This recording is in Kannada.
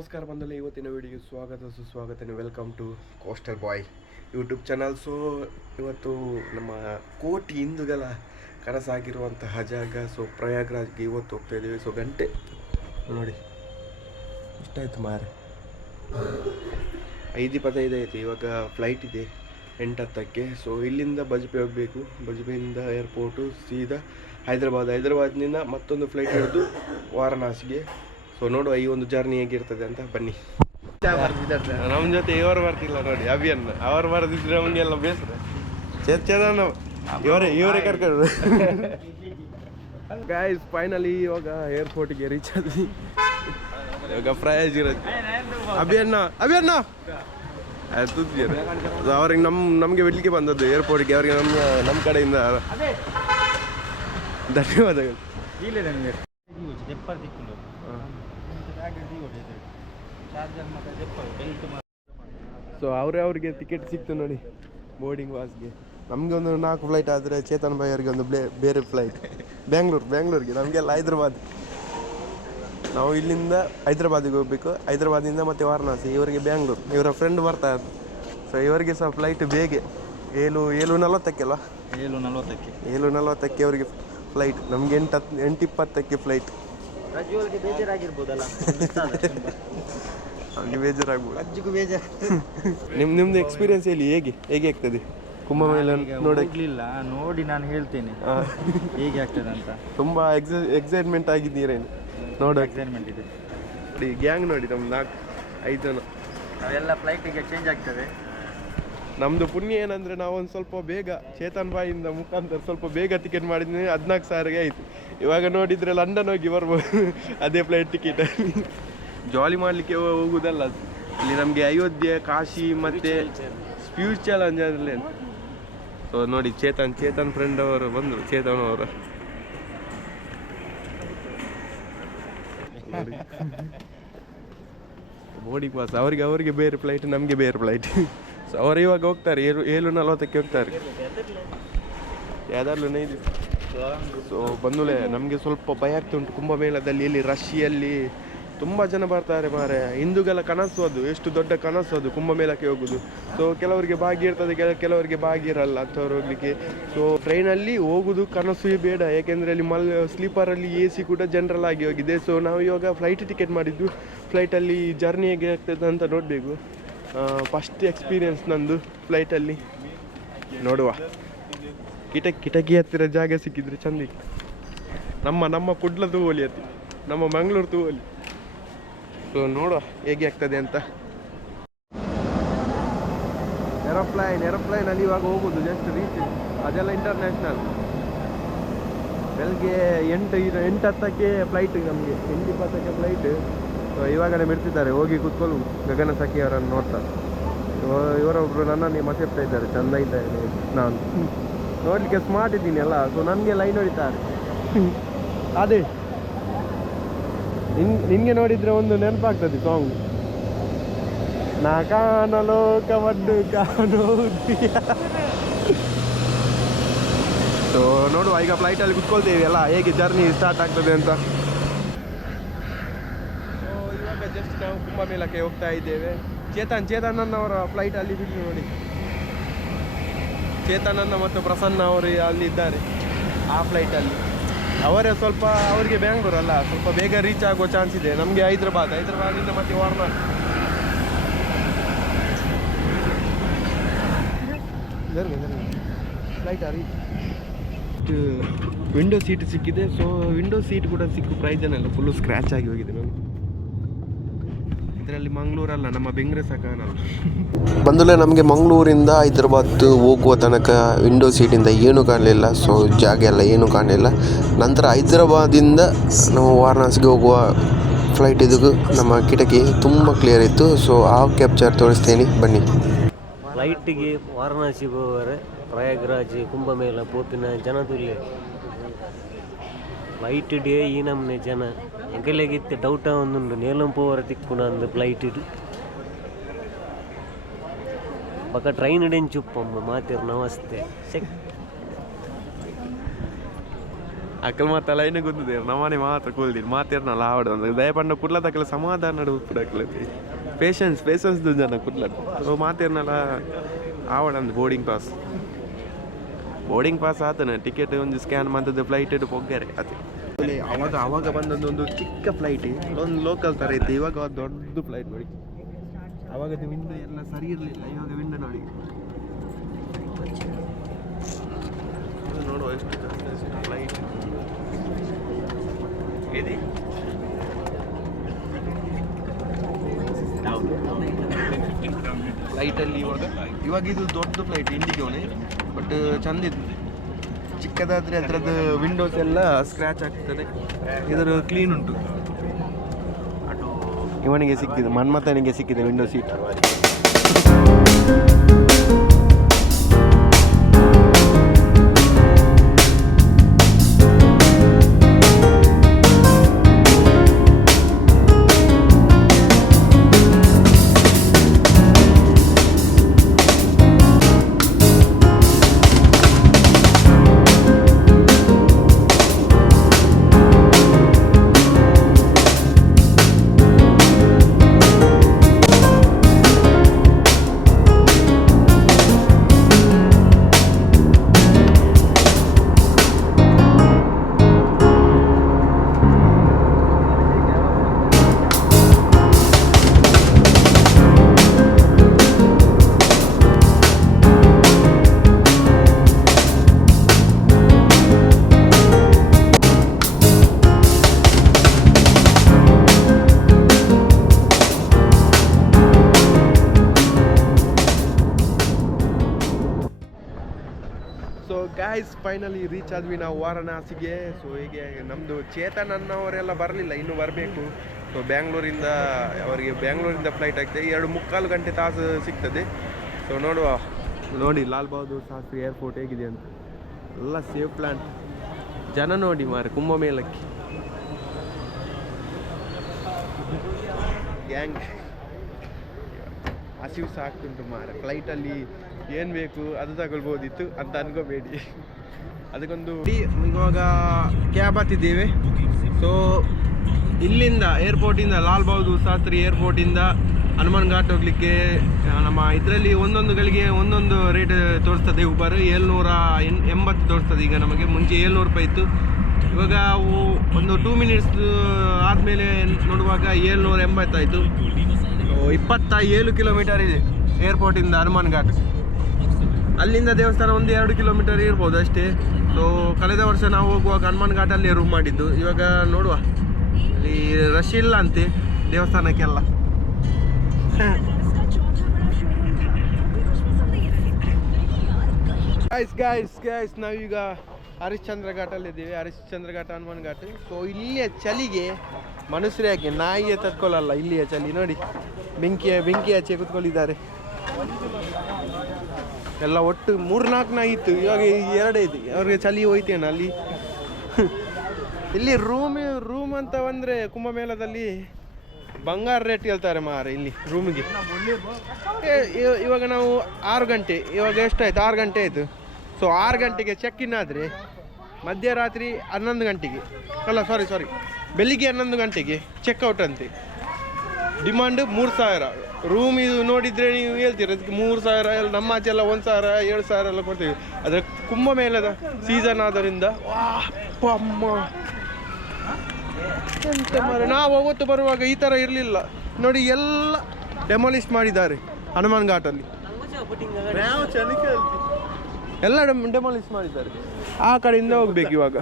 ನಮಸ್ಕಾರ ಬಂದಲ್ಲ ಇವತ್ತಿನ ವಿಡಿಯೋ ಸ್ವಾಗತ, ಸುಸ್ವಾಗತ. Welcome to coastal boy YouTube channel so ಇವತ್ತು ನಮ್ಮ ಕೋಟಿ ಹಿಂದೂಗಳ ಕನಸಾಗಿರುವಂತಹ ಜಾಗ ಸೊ ಪ್ರಯಾಗ್ರಾಜ್ಗೆ ಇವತ್ತು ಹೋಗ್ತಾ ಇದ್ದೀವಿ. ಸೊ ಗಂಟೆ, ನೋಡಿ ಇಷ್ಟಾಯ್ತು ಮಾರೆ? ಐದು ಇಪ್ಪತ್ತೈದು ಆಯಿತು. ಇವಾಗ ಫ್ಲೈಟ್ ಇದೆ ಎಂಟು ಹತ್ತಕ್ಕೆ ಸೊ ಇಲ್ಲಿಂದ ಬಜ್ಪೆ ಹೋಗಬೇಕು. ಬಜ್ಪೆಯಿಂದ ಏರ್ಪೋರ್ಟು ಸೀದಾ ಹೈದರಾಬಾದ್. ಹೈದರಾಬಾದ್ನಿಂದ ಮತ್ತೊಂದು ಫ್ಲೈಟ್ ಹಿಡಿದು ವಾರಣಾಸಿಗೆ. ಸೊ ನೋಡುವ ಈ ಒಂದು ಜರ್ನಿ ಹೇಗಿರ್ತದೆ ಅಂತ. ಬನ್ನಿ. ನಮ್ಮ ಜೊತೆ ಇವರು ಬರ್ತಿಲ್ಲ ನೋಡಿ ಅಭಿಯನ್. ಅವರು ಬರದಿದ್ರೆ ನಮಗೆಲ್ಲ ಬೇಸರ. ಚೇತನ ಇವರೇ ಇವರೇ ಕರ್ಕೊಂಡು ಗಾಯ್ಸ್ ಫೈನಲಿ ಇವಾಗ ಏರ್ಪೋರ್ಟಿಗೆ ರೀಚ್ ಆದ್ವಿ. ಇವಾಗ ಪ್ರಯಾಜ್ ಇರೋದು. ಅಭಿಯನ್ನ ಅಭಿಯನ್ನ! ಅವ್ರಿಗೆ ನಮ್ಮ ನಮಗೆ ಬಿಡ್ಲಿಕ್ಕೆ ಬಂದದ್ದು ಏರ್ಪೋರ್ಟ್ಗೆ ಅವ್ರಿಗೆ ನಮ್ಮ ನಮ್ಮ ಕಡೆಯಿಂದ. ಧನ್ಯವಾದಗಳು. ಸೊ ಅವರೇ ಅವ್ರಿಗೆ ಟಿಕೆಟ್ ಸಿಕ್ತು ನೋಡಿ ಬೋರ್ಡಿಂಗ್ ವಾಸ್ಗೆ ನಮಗೆ ಒಂದು ನಾಲ್ಕು ಫ್ಲೈಟ್ ಆದರೆ ಚೇತನ್ ಭಾಯಿ ಅವರಿಗೆ ಒಂದು ಬ್ಲೇ ಬೇರೆ ಫ್ಲೈಟ್ ಬ್ಯಾಂಗ್ಳೂರು ಬ್ಯಾಂಗ್ಳೂರಿಗೆ ನಮಗೆಲ್ಲ ಹೈದ್ರಾಬಾದ್. ನಾವು ಇಲ್ಲಿಂದ ಹೈದ್ರಾಬಾದಿಗೆ ಹೋಗ್ಬೇಕು. ಹೈದ್ರಾಬಾದಿಂದ ಮತ್ತೆ ವಾರಣಾಸಿ ಇವರಿಗೆ ಬ್ಯಾಂಗ್ಳೂರು ಇವರ ಫ್ರೆಂಡ್ ಬರ್ತಾರೆ ಸೊ ಇವರಿಗೆ ಸಹ ಫ್ಲೈಟ್ ಬೇಗ. ಏಳು ಏಳು ನಲವತ್ತಕ್ಕೆ ಅಲ್ವಾ ಏಳು ನಲವತ್ತಕ್ಕೆ. ಏಳು ನಲವತ್ತಕ್ಕೆ ಅವರಿಗೆ ಫ್ಲೈಟ್ ನಮಗೆ ಎಂಟು ಹತ್ತು ಎಂಟು ಇಪ್ಪತ್ತಕ್ಕೆ ಫ್ಲೈಟ್ ರಜುವಲ್ಗೆ ಬೇಜಾರಾಗಿರ್ಬೋದಲ್ಲ? ಅವ್ರಿಗೆ ಬೇಜಾರಾಗ್ಬೋದು. ಅಜ್ಜಿಗೂ ಬೇಜಾರು ನಿಮ್ಮ ನಿಮ್ಮದು ಎಕ್ಸ್ಪೀರಿಯನ್ಸ್ ಹೇಳಿ ಹೇಗೆ? ಹೇಗೆ ಆಗ್ತದೆ? ಕುಂಭಮೇಳ ನೋಡಕ್ಕೆ ಹೋಗ್ಲಿಲ್ಲ. ನೋಡಿ ನಾನು ಹೇಳ್ತೇನೆ. ಹೇಗೆ ಆಗ್ತದೆ ಅಂತ. ತುಂಬಾ ಎಕ್ಸೈ ಎಕ್ಸೈಟ್ಮೆಂಟ್ ಆಗಿದ್ದೀರೇನು ನೋಡಿ ಎಕ್ಸೈಟ್ಮೆಂಟ್ ಇದೆ. ನೋಡಿ ಗ್ಯಾಂಗ್ ನೋಡಿ ನಮ್ಮ ನಾಲ್ಕು ಐದು ಜನ. ನಾವೆಲ್ಲ ಫ್ಲೈಟಿಗೆ ಚೇಂಜ್ ಆಗ್ತದೆ. ನಮ್ಮದು ಪುಣ್ಯ ಏನಂದರೆ ನಾವು ಒಂದು ಸ್ವಲ್ಪ ಬೇಗ ಚೇತನ್ ಬಾಯಿಂದ ಮುಖಾಂತರ ಸ್ವಲ್ಪ ಬೇಗ ಟಿಕೆಟ್ ಮಾಡಿದ್ವಿ ಹದಿನಾಲ್ಕು ಸಾವಿರಗೆ ಆಯಿತು. ಇವಾಗ ನೋಡಿದ್ರೆ ಲಂಡನ್ ಹೋಗಿ ಬರ್ಬೋದು ಅದೇ ಫ್ಲೈಟ್ ಟಿಕೆಟ್ ಜಾಲಿ ಮಾಡಲಿಕ್ಕೆ ಹೋಗುದಲ್ಲ ಇಲ್ಲಿ ನಮಗೆ ಅಯೋಧ್ಯೆ, ಕಾಶಿ ಮತ್ತೆ ಫ್ಯೂಚರ್ ಅಂಜಾದ್ರಲ್ಲಿ ಸೊ ನೋಡಿ, ಚೇತನ್ ಚೇತನ್ ಫ್ರೆಂಡ್ ಅವರು ಬಂದರು, ಚೇತನ್ ಅವರು. ಬೋರ್ಡಿಂಗ್ ಪಾಸ್ ಅವರಿಗೆ ಅವರಿಗೆ ಬೇರೆ ಫ್ಲೈಟ್ ನಮಗೆ ಬೇರೆ ಫ್ಲೈಟ್ ಸೊ ಅವರು ಇವಾಗ ಹೋಗ್ತಾರೆ, ಏಳು ಏಳು ನಲ್ವತ್ತಕ್ಕೆ ಹೋಗ್ತಾರೆ. ಯಾವ್ದಾದ್ರು ನೈದು ಸೊ ಬಂದೂಳೆ ನಮಗೆ ಸ್ವಲ್ಪ ಭಯ ಆಗ್ತಾ ಉಂಟು ಕುಂಭಮೇಳದಲ್ಲಿ, ಇಲ್ಲಿ ರಶಿಯಲ್ಲಿ. ತುಂಬ ಜನ ಬರ್ತಾರೆ ಮಾರೆ ಹಿಂದೂಗಳ ಕನಸು ಅದು, ಎಷ್ಟು ದೊಡ್ಡ ಕನಸು ಅದು ಕುಂಭಮೇಳಕ್ಕೆ ಹೋಗುದು. ಸೊ ಕೆಲವರಿಗೆ ಭಾಗ್ಯ ಇರ್ತದೆ, ಕೆಲ, ಕೆಲವರಿಗೆ ಭಾಗ್ಯ ಇರಲ್ಲ ಅಂಥವ್ರು ಹೋಗ್ಲಿಕ್ಕೆ. ಸೊ ಟ್ರೈನಲ್ಲಿ ಹೋಗುದು ಕನಸು ಬೇಡ, ಯಾಕೆಂದರೆ ಅಲ್ಲಿ ಮಲ್ ಸ್ಲೀಪರಲ್ಲಿ ಎ ಸಿ ಕೂಡ ಜನರಲ್ ಆಗಿ ಹೋಗಿದೆ. ಸೊ ನಾವು ಇವಾಗ ಫ್ಲೈಟ್ ಟಿಕೆಟ್ ಮಾಡಿದ್ದು. ಫ್ಲೈಟಲ್ಲಿ ಜರ್ನಿ ಹೇಗೆ ಆಗ್ತದೆ ಅಂತ ನೋಡಬೇಕು. ಫಸ್ಟ್ ಎಕ್ಸ್ಪೀರಿಯನ್ಸ್ ನಂದು ಫ್ಲೈಟಲ್ಲಿ ನೋಡುವ. ಕಿಟಕಿ ಕಿಟಕಿ ಹತ್ತಿರ ಜಾಗ ಸಿಕ್ಕಿದ್ರೆ ಚಂದ ನಮ್ಮ ನಮ್ಮ ಕುಡ್ಲ ತೂವಲಿ ಅತಿ, ನಮ್ಮ ಮಂಗಳೂರು ತೂವಲಿ ಸೊ ನೋಡುವ ಹೇಗೆ ಆಗ್ತದೆ ಅಂತ. ಏರೋಪ್ಲೈನ್ ಏರೋಪ್ಲೈನಲ್ಲಿ ಇವಾಗ ಹೋಗುದು ಜಸ್ಟ್ ರೀಚ್ ಅದೆಲ್ಲ ಇಂಟರ್ನ್ಯಾಷನಲ್ ಬೆಳಗ್ಗೆ ಎಂಟು ಇದು ಎಂಟು ಹತ್ತಕ್ಕೆ ಫ್ಲೈಟ್ ನಮಗೆ, ಎಂಟು ಇಪ್ಪತ್ತಕ್ಕೆ ಫ್ಲೈಟ್ ಸೊ ಇವಾಗಲೇ ಬಿಡ್ತಿದ್ದಾರೆ, ಹೋಗಿ ಕೂತ್ಕೊಳ್ಳು ಗಗನ ಸಖಿ ಅವರನ್ನು ನೋಡ್ತಾರೆ ಇವರೊಬ್ಬರು ನನ್ನ ನೀವು ಮಸೆಪ್ತಾ ಇದ್ದಾರೆ, ಚಂದ ಇದ್ದಾರೆ. ನಾನು. ನೋಡ್ಲಿಕ್ಕೆ ಸ್ಮಾರ್ಟ್ ಇದ್ದೀನಿ ಅಲ್ಲ ಸೊ ನನಗೆ ಲೈನ್ ಹೊಡಿತಾರೆ. ಅದೇ. ನಿನ್, ನಿನ್ಗೆ ನೋಡಿದ್ರೆ ಒಂದು ನೆನಪಾಗ್ತದೆ ಸಾಂಗ್ ನಾ ಕಾಣಲೋಕವನ್ನು ಕಾಣೋದಿಯ? ಸೊ ನೋಡುವ, ಈಗ ಫ್ಲೈಟಲ್ಲಿ ಕುತ್ಕೊಳ್ತೇವೆ ಅಲ್ಲ, ಹೇಗೆ ಜರ್ನಿ ಸ್ಟಾರ್ಟ್ ಆಗ್ತದೆ ಅಂತ. ಇವಾಗ ಜಸ್ಟ್ ನಾವು ಕುಂಭಮೇಳಕ್ಕೆ ಹೋಗ್ತಾ ಇದ್ದೇವೆ. ಚೇತನ್ ಚೇತನ್ ಅವರ ಫ್ಲೈಟ್ ಅಲ್ಲಿ ನೋಡಿ. ಚೇತನನ್ನ ಮತ್ತು ಪ್ರಸನ್ನ ಅವರು ಅಲ್ಲಿ ಇದ್ದಾರೆ, ಆ ಫ್ಲೈಟಲ್ಲಿ ಅವರೇ ಸ್ವಲ್ಪ ಅವರಿಗೆ ಬ್ಯಾಂಗ್ಳೂರ್ ಅಲ್ಲ, ಸ್ವಲ್ಪ ಬೇಗ ರೀಚ್ ಆಗುವ ಚಾನ್ಸ್ ಇದೆ. ನಮಗೆ ಹೈದ್ರಾಬಾದ್ ಹೈದ್ರಾಬಾದಿಂದ ಮತ್ತೆ ವಾರ್ನಾಡ್ ಫ್ಲೈಟ್ ಅರಿ ವಿಂಡೋ ಸೀಟ್ ಸಿಕ್ಕಿದೆ. ಸೊ ವಿಂಡೋ ಸೀಟ್ ಕೂಡ ಸಿಕ್ಕು. ಪ್ರೈಸ್ ಏನಲ್ಲ ಫುಲ್ಲು ಸ್ಕ್ರ್ಯಾಚ್ ಆಗಿ ಹೋಗಿದೆ. ನಾನು ಇದರಲ್ಲಿ ಮಂಗಳೂರಲ್ಲ ನಮ್ಮ ಬೆಂಗ್ರೆ ಸಕಾನಲ್ಲ ಬಂದಲೇ ನಮಗೆ ಮಂಗಳೂರಿಂದ ಹೈದ್ರಾಬಾದ್ ಹೋಗುವ ತನಕ ವಿಂಡೋ ಸೀಟಿಂದ ಏನೂ ಕಾಣಲಿಲ್ಲ. ಸೊ ಜಾಗ ಎಲ್ಲ ಏನೂ ಕಾಣಲಿಲ್ಲ. ನಂತರ ಹೈದ್ರಾಬಾದಿಂದ ನಾವು ವಾರಣಾಸಿಗೆ ಹೋಗುವ ಫ್ಲೈಟ್ ಇದು ನಮ್ಮ ಕಿಟಕಿ ತುಂಬ ಕ್ಲಿಯರ್ ಇತ್ತು. ಸೊ ಆ ಕ್ಯಾಪ್ಚರ್ ತೋರಿಸ್ತೇನೆ. ಬನ್ನಿ. ಫ್ಲೈಟಿಗೆ ವಾರಣಾಸಿ ಹೋದರೆ ಪ್ರಯಾಗ್ರಾಜ್ ಕುಂಭಮೇಳ ಪೋಪಿನ ಜನದಲ್ಲಿ ಫ್ಲೈಟ್ ಡೇ ಈ ನಮ್ಮನೆ ಜನ. ನೇಲಂ ಪೋವರ ತಿಕ್ಕುನ ಅಂದು ಫ್ಲೈಟ್ ಇದು. ಬಕ ಟ್ರೈನ್ ಡೆಂಚುಪ್ಪಮ್ಮ ಮಾತಿರ್ ನಮಸ್ತೆ. ಅಕ್ಕಲ್ ಮಾತ ಲೈನ್ ಗುದ್ದಿದೆ ನಮ್ಮನೆ ಮಾತ್ರ ಕೂಲ್ದಿರಿ ಮಾತಿರ್ ಆವಡ ಲಾವಡ ದಯಪಂಡ ಕುಡ್ಲದ ಅಕ್ಕಲ ಸಮಾಧಾನ ನಡುವು ಕುಡಕ್ಲತಿ ಪೇಷನ್ಸ್ ಪೇಷನ್ಸ್ ಜನ ಸೊ ಮಾತೇರ್ನಲ್ಲ ಆವಡ ಒಂದು ಬೋರ್ಡಿಂಗ್ ಪಾಸ್ ಬೋರ್ಡಿಂಗ್ ಪಾಸ್ ಆತನ. ಟಿಕೆಟ್ ಒಂದು ಸ್ಕ್ಯಾನ್ ಮಾಡ್ತದೆ ಫ್ಲೈಟ್ ಇಟ್ಟು ಹೋಗ್ಯಾರೆ ಅದೇ ಅವಾಗ ಅವಾಗ ಬಂದೊಂದು ಒಂದು ಚಿಕ್ಕ ಫ್ಲೈಟ್ ಒಂದು ಲೋಕಲ್ ಥರ ಇತ್ತು. ಇವಾಗ ದೊಡ್ಡ ಫ್ಲೈಟ್ ನೋಡಿ. ಅವಾಗ ವಿಂಡೋ ಎಲ್ಲ ಸರಿ ಇರಲಿಲ್ಲ. ಇವಾಗ ವಿಂಡೋ ನೋಡಿ. ನೋಡುವ ಎಷ್ಟು ಫ್ಲೈಟ್ ಇದೆ ಫ್ಲೈಟಲ್ಲಿ ಇವಾಗ ಇವಾಗ ಇದು ದೊಡ್ಡ ಫ್ಲೈಟ್ ಇಂಡಿಗೋನೆ ಬಟ್ ಚಂದ ಚಿಕ್ಕದಾದ್ರೆ ಅದರದ್ದು ವಿಂಡೋಸ್ ಎಲ್ಲ ಸ್ಕ್ರ್ಯಾಚ್ ಆಗ್ತದೆ. ಇದರ ಕ್ಲೀನ್ ಉಂಟು. ಇವನಿಗೆ ಸಿಕ್ಕಿದೆ, ಮನ್ಮಥನಿಗೆ ಸಿಕ್ಕಿದೆ window seat guys finally reach ಆದ್ವಿ ನಾವು ವಾರಣಾಸಿಗೆ. ಸೊ ಹೀಗೆ ನಮ್ಮದು ಚೇತನ್ ಅನ್ನೋರೆಲ್ಲ ಬರಲಿಲ್ಲ, ಇನ್ನೂ ಬರಬೇಕು. ಸೊ ಬ್ಯಾಂಗ್ಳೂರಿಂದ, ಅವರಿಗೆ ಬ್ಯಾಂಗ್ಳೂರಿಂದ ಫ್ಲೈಟ್ ಆಗ್ತದೆ. ಎರಡು ಮುಕ್ಕಾಲು ಗಂಟೆ ತಾಸು ಸಿಗ್ತದೆ. ಸೊ ನೋಡುವ. ನೋಡಿ, ಲಾಲ್ ಬಹದ್ದೂರ್ ಶಾಸ್ತ್ರಿ ಏರ್ಪೋರ್ಟ್ ಹೇಗಿದೆ ಅಂತ. ಎಲ್ಲ ಸೇಫ್ ಪ್ಲ್ಯಾನ್ ಜನ ನೋಡಿ ಮಾರೆ ಕುಂಭಮೇಳಕ್ಕೆ. ಗ್ಯಾಂಗ್ ಹಸಿವು ಸಾಕ್ತುಂಟು ಮಾರ ಫ್ಲೈಟಲ್ಲಿ ಏನು ಬೇಕು ಅದು ತಗೊಳ್ಬೋದಿತ್ತು ಅಂತ ಅನ್ಕೋಬೇಡಿ. ಅದಕ್ಕೊಂದು ಇವಾಗ ಕ್ಯಾಬ್ ಹತ್ತಿದ್ದೇವೆ. ಸೊ ಇಲ್ಲಿಂದ ಏರ್ಪೋರ್ಟಿಂದ ಲಾಲ್ ಬಹದ್ದೂರ್ ಶಾಸ್ತ್ರಿ ಏರ್ಪೋರ್ಟಿಂದ ಹನುಮಾನ್ ಘಾಟ್ ಹೋಗ್ಲಿಕ್ಕೆ ನಮ್ಮ ಇದರಲ್ಲಿ ಒಂದೊಂದುಗಳಿಗೆ ಒಂದೊಂದು ರೇಟ್ ತೋರಿಸ್ತದೆ. ಉಬರ್ ಏಳ್ನೂರ ಎಂಬತ್ತು ತೋರಿಸ್ತದೆ. ಈಗ ನಮಗೆ ಮುಂಚೆ ಏಳ್ನೂರು ರೂಪಾಯಿ ಇತ್ತು. ಇವಾಗ ಒಂದು ಟೂ ಮಿನಿಟ್ಸ್ ಆದಮೇಲೆ ನೋಡುವಾಗ ಏಳ್ನೂರ ಎಂಬತ್ತಾಯಿತು. ಇಪ್ಪತ್ತ ಏಳು ಕಿಲೋಮೀಟರ್ ಇದೆ. ಏರ್ಪೋರ್ಟಿಂದ ಹನುಮಾನ್ ಘಾಟ್ ಅಲ್ಲಿಂದ ದೇವಸ್ಥಾನ ಒಂದು ಎರಡು ಕಿಲೋಮೀಟರ್ ಇರ್ಬೋದು ಅಷ್ಟೇ. ಸೊ ಕಳೆದ ವರ್ಷ ನಾವು ಹೋಗುವಾಗ ಹನುಮಾನ್ ಘಾಟಲ್ಲಿ ರೂಮ್ ಮಾಡಿದ್ದು. ಇವಾಗ ನೋಡುವ. ಅಲ್ಲಿ ರಶ್ ಇಲ್ಲ ಅಂತೆ ದೇವಸ್ಥಾನಕ್ಕೆಲ್ಲ. ಗಾಯ್ಸ್ ಗಾಯ್ಸ್ ಗಾಯ್ಸ್ ನಾವೀಗ ಹರಿಶ್ಚಂದ್ರ ಘಾಟಲ್ಲಿದ್ದೀವಿ ಹರಿಶ್ಚಂದ್ರ ಘಾಟ ಹನುಮಾನ್ ಘಾಟ್ ಸೊ ಇಲ್ಲಿಯ ಚಳಿಗೆ ಮನುಷ್ಯರು ಯಾಕೆ ನಾಯಿಗೆ ತಡ್ಕೊಳ್ಳಲ್ಲ ಇಲ್ಲಿಯ ಚಳಿ ನೋಡಿ. ಬೆಂಕಿಯ ಬೆಂಕಿ ಆಚೆ ಕೂತ್ಕೊಂಡಿದ್ದಾರೆ. ಎಲ್ಲ ಒಟ್ಟು ಮೂರ್ನಾಲ್ಕು ನಾಯಿ ಇತ್ತು. ಇವಾಗ ಎರಡೇ ಇದೆ. ಅವ್ರಿಗೆ ಚಳಿ ಹೋಯ್ತೇನ ಅಲ್ಲಿ. ಇಲ್ಲಿ ರೂಮ್ ರೂಮ್ ಅಂತ ಬಂದರೆ ಕುಂಭಮೇಳದಲ್ಲಿ ಬಂಗಾರ ರೇಟ್ ಹೇಳ್ತಾರೆ ಮಾರ ಇಲ್ಲಿ ರೂಮಿಗೆ ಇವಾಗ ನಾವು ಆರು ಗಂಟೆ, ಇವಾಗ ಎಷ್ಟಾಯ್ತು ಆರು ಗಂಟೆ ಆಯಿತು. ಸೊ ಆರು ಗಂಟೆಗೆ ಚೆಕ್ ಇನ್ ಆದರೆ ಮಧ್ಯರಾತ್ರಿ ಹನ್ನೊಂದು ಗಂಟೆಗೆ. ಅಲ್ಲ ಸಾರಿ ಸಾರಿ ಬೆಳಿಗ್ಗೆ ಹನ್ನೊಂದು ಗಂಟೆಗೆ ಚೆಕ್ಔಟ್ ಅಂತೆ. ಡಿಮಾಂಡ್ ಮೂರು ಸಾವಿರ. ರೂಮ್ ಇದು ನೋಡಿದರೆ ನೀವು ಹೇಳ್ತೀರ ಅದಕ್ಕೆ ಮೂರು ಸಾವಿರ ಎಲ್ಲ ನಮ್ಮ ಆಚೆ ಎಲ್ಲ ಒಂದು ಸಾವಿರ ಏಳು ಸಾವಿರ ಎಲ್ಲ ಕೊಡ್ತೀವಿ. ಆದರೆ ಕುಂಭಮೇಳದ ಸೀಸನ್ ಆದ್ದರಿಂದ ಅಪ್ಪ ಅಮ್ಮ. ಎಂತ ಮಾರ್ರೆ, ನಾವು ಅವತ್ತು ಬರುವಾಗ ಈ ಥರ ಇರಲಿಲ್ಲ. ನೋಡಿ ಎಲ್ಲ ಡೆಮಾಲಿಷ್ ಮಾಡಿದ್ದಾರೆ ಹನುಮಾನ್ ಘಾಟಲ್ಲಿ. ಎಲ್ಲ ಡೆಮಾಲಿಷ್ ಮಾಡಿದ್ದಾರೆ. ಆ ಕಡೆಯಿಂದ ಹೋಗ್ಬೇಕು ಇವಾಗ.